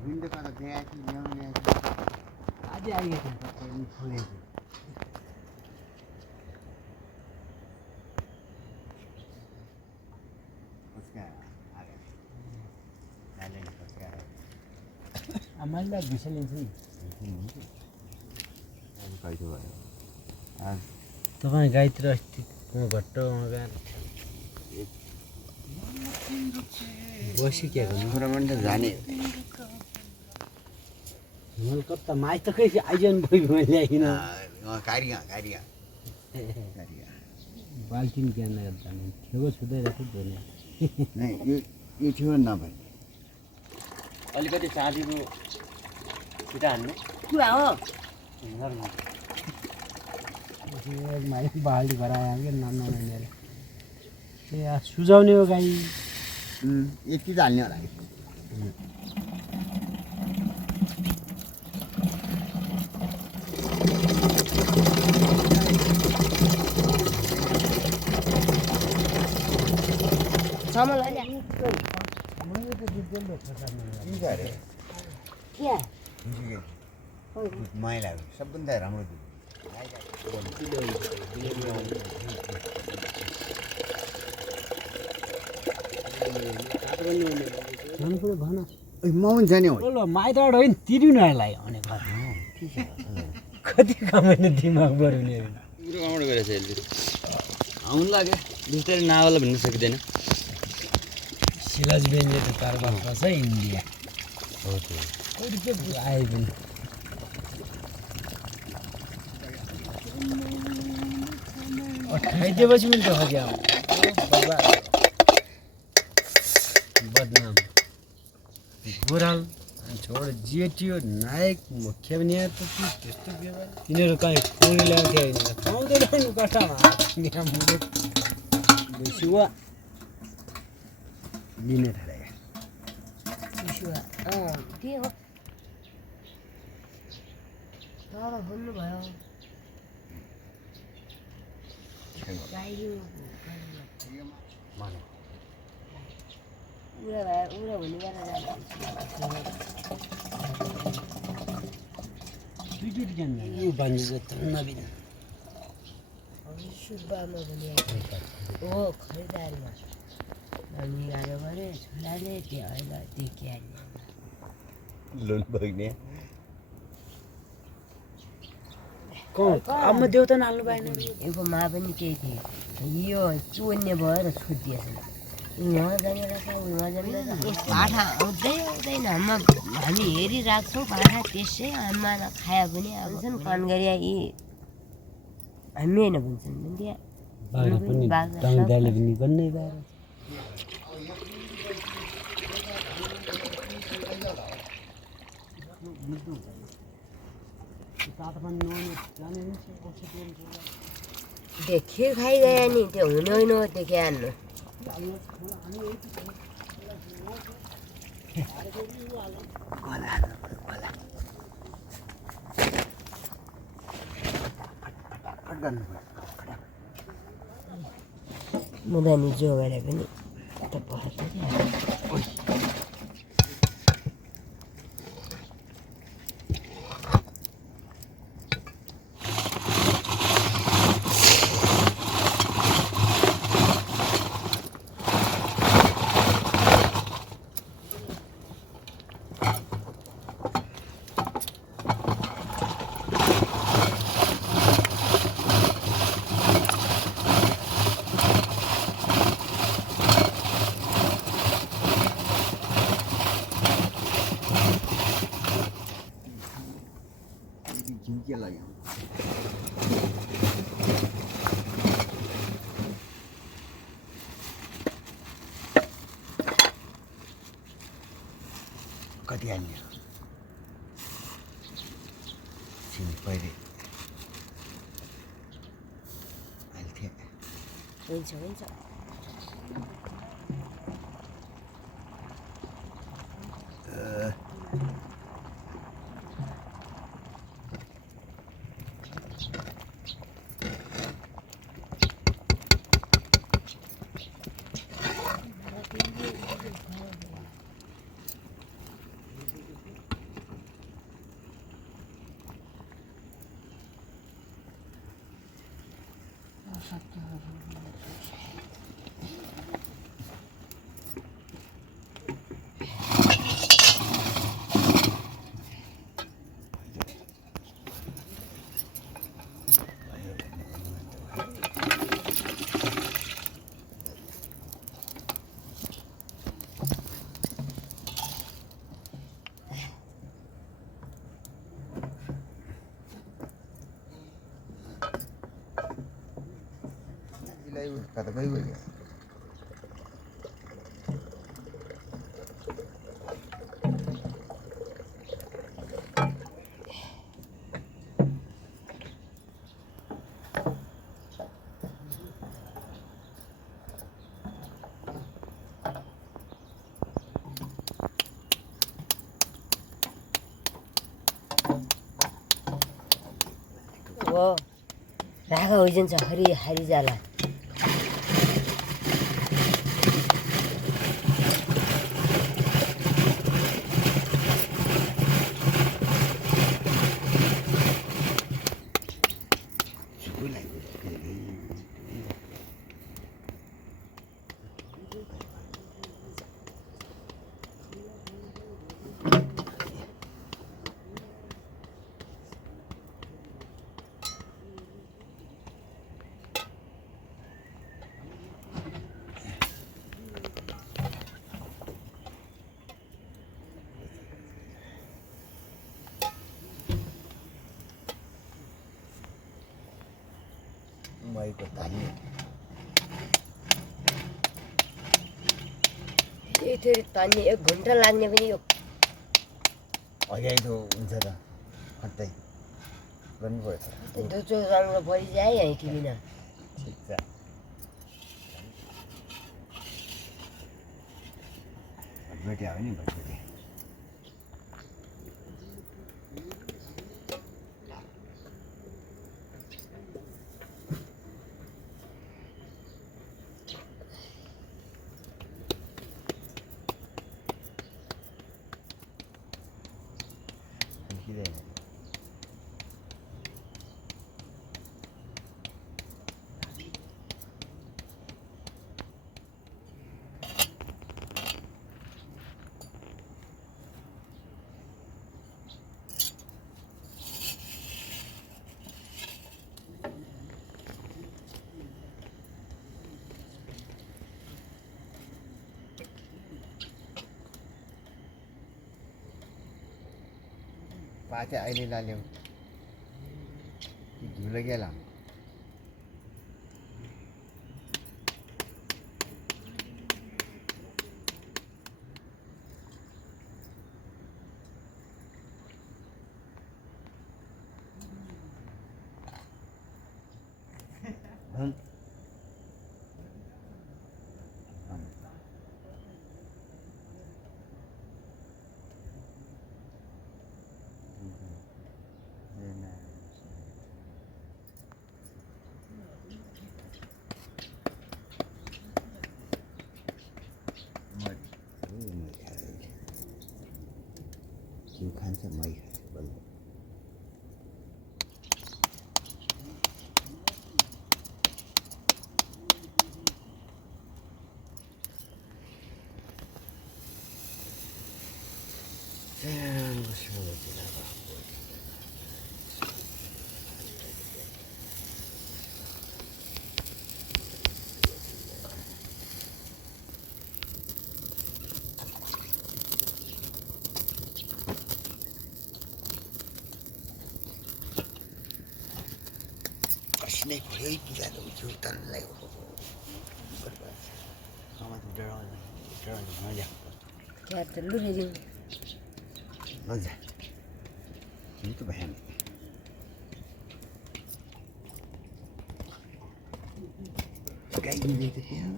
window का तो गया कि ल्याउनु ल्याएको आज आइएको छ तपाईँ खोलेको उसका आगे डाले नि उसका आमाले बिसलिन्छ नि आज कहिले भयो आज तपाईँ गाईतिर अस्ति म घट्टोमा गएर बसिकेको टुर्नामेन्ट त जाने मैले कता माइ त खै आइजन भइ मैले ल्याइकिन कारिया बाल्टिन क्यान गर्दा नि ठेगो छुँदै रहेछ धोनी नै यो थियो नभए अलिकति चाँदीको छिटा हान्नु कुरा हो माइ बाल्टी भरायो कि नानीले ए सुझाउने हो गाई यति त हाल्ने होला सामान अहिले मैले त दुध अरे के मैला सबभन्दा राम्रो दुध कुरो भन म पनि जाने हो ल माइतबाट होइन तिरिउनीहरूलाई भने कति कमाउने दिमाग बरुने कुरो कमाउनु गएछ यसले आउनु लाग्यो बिस्तारै नावाला भन्न सकिँदैन सिलाज बेन्जे त कारोबार गर्छ इन्डिया हो त्यो आयो पनि खाइदिएपछि पनि त खज्या बदनाम गोराल छोड जेटियो नायक मुख्य पनि यहाँ त त्यस्तो व्यवहार तिनीहरू कहीँ पुरी ल्याउँथ्यो होइन पाउँदैन कठामा बेसुवा लिने थाले के हो तर भन्नुभयो उरा हुने क्रिकेट गेम भन्नु जस्तो नबिन सुब्बामा भने हो खरिदारमा हामी गाह्रो गऱ्यो छोराले त्यो अहिले देखिहाल्यो लोन बग्ने अब देउता हाल्नु भएन यसको मा पनि केही थिए यो चोन्ने भएर छुटिएछ उहाँ जाने रहेछ उहाँ जाने रहेछ पाठा आउँदै आउँदैन हामी हेरिराख्छौँ पाठा त्यसै आमा खायो भने अब भन्छन् कनगरिया यी हामी होइन भन्छन् दाले पनि गर्नै भएर देखे खाइगयो नि त्यो हुने होइन देखे हान्नु मुदानी जो गरे पनि त पर्छ के लाग्यो कति हाल्ने चिनी पहिले हाल्थे हुन्छ कता गइगयो हो राखा होइन्छ हरि हारी जाला मईको तान्ने त्यही थोरै तान्ने 1 घन्टा लाग्ने पनि यो अगाइदो हुन्छ त फट्टै गर्नुपर्छ दोचो राम्रो परिजाए है तिमीलाई ठिक छ भटभटी आयो नि भटभटी पाते अहिले लाल्यौ घिउले गेला घिउ खान्छ मै खान्छ बल्ल नै खोइ पिलाको घिउ तन्लाई क्या त लुरेदिउँ लजा घिउ त भएन गाई दिँदै त त्यहाँ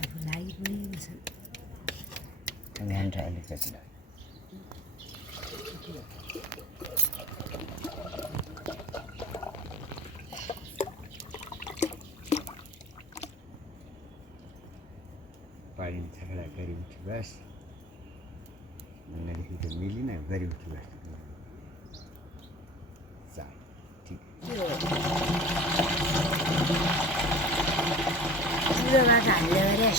आफू लागि पनि बस्छन् खान्छ अलिकति पारिन्छ खडा गरी उठी बस भनेदेखि त मिलेन गरी उठी बस बुढोबाट हाल्ने गरे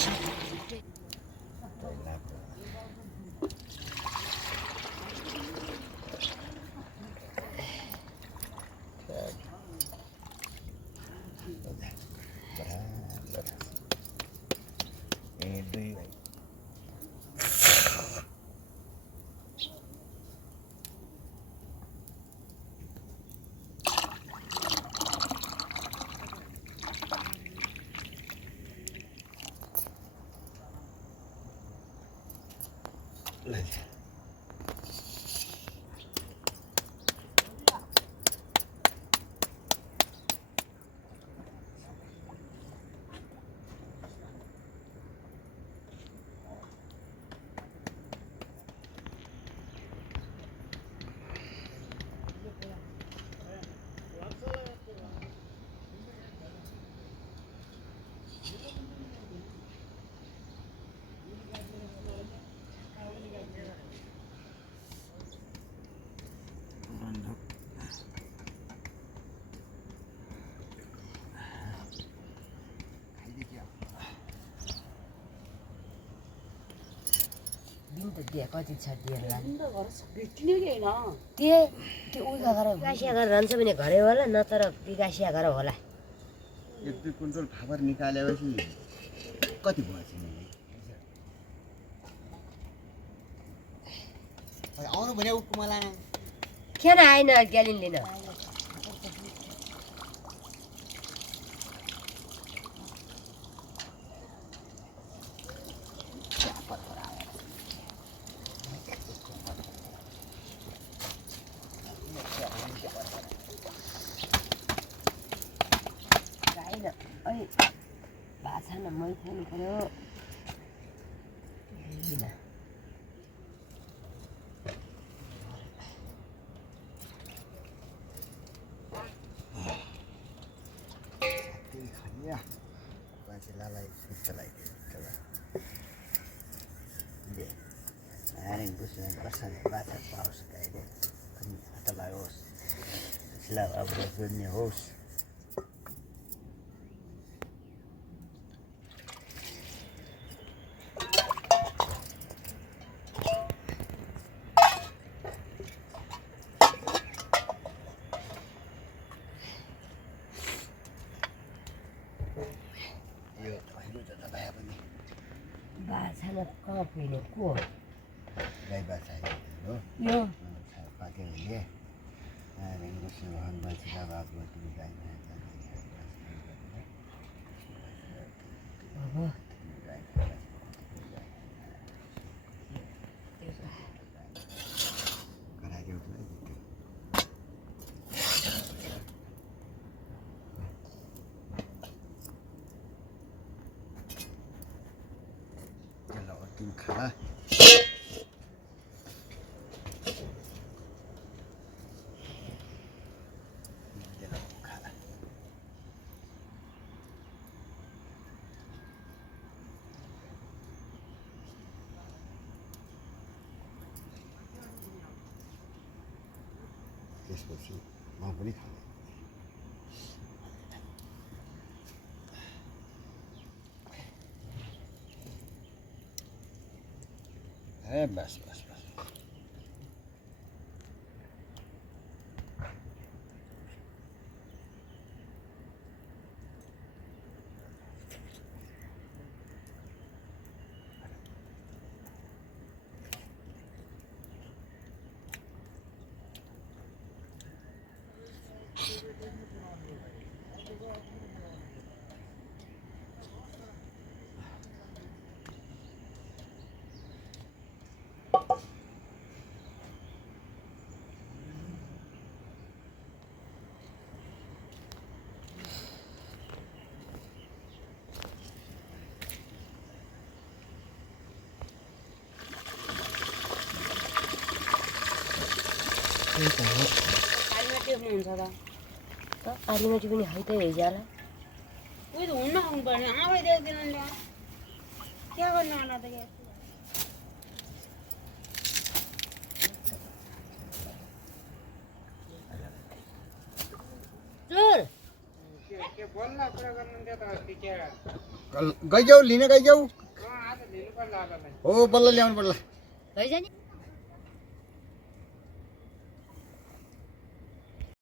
दिन त दिए कति छ दिएला त्यो उयो गरेर विकासिया गरेर रहन्छ भने घरै होला न तर विकासिया गरेर होला 1-2 कुन्टल फापर निकालेपछि कति भयो चाहिँ आउनु भने उकुमला किन आएन ग्यालिन लिन बाछामा मै खानु पर्यो मान्छेलाई सुत्तलाई नारायण बुझ्ने वर्षाले बाछा पाओस् गाईले अनि हात लागोस् सिला अब जोड्ने होस् बाछामा कहाँ पुग्ने को गाई बाछा हो यो पाके हुने नारायण बुझ्ने भगवान बाछा बात गर्नु गाई खा त्यसपछि म पनि खाने बस बस बस कालीमाटी पनि हैतै हैजाला उयो त हुन्न आउनु पर्ने आफै देख्दैन ल्या के गर्नु होला त के चोर गइजाऊ लिन गइजाऊ हो बल्ल ल्याउनु पर्ला लैजाने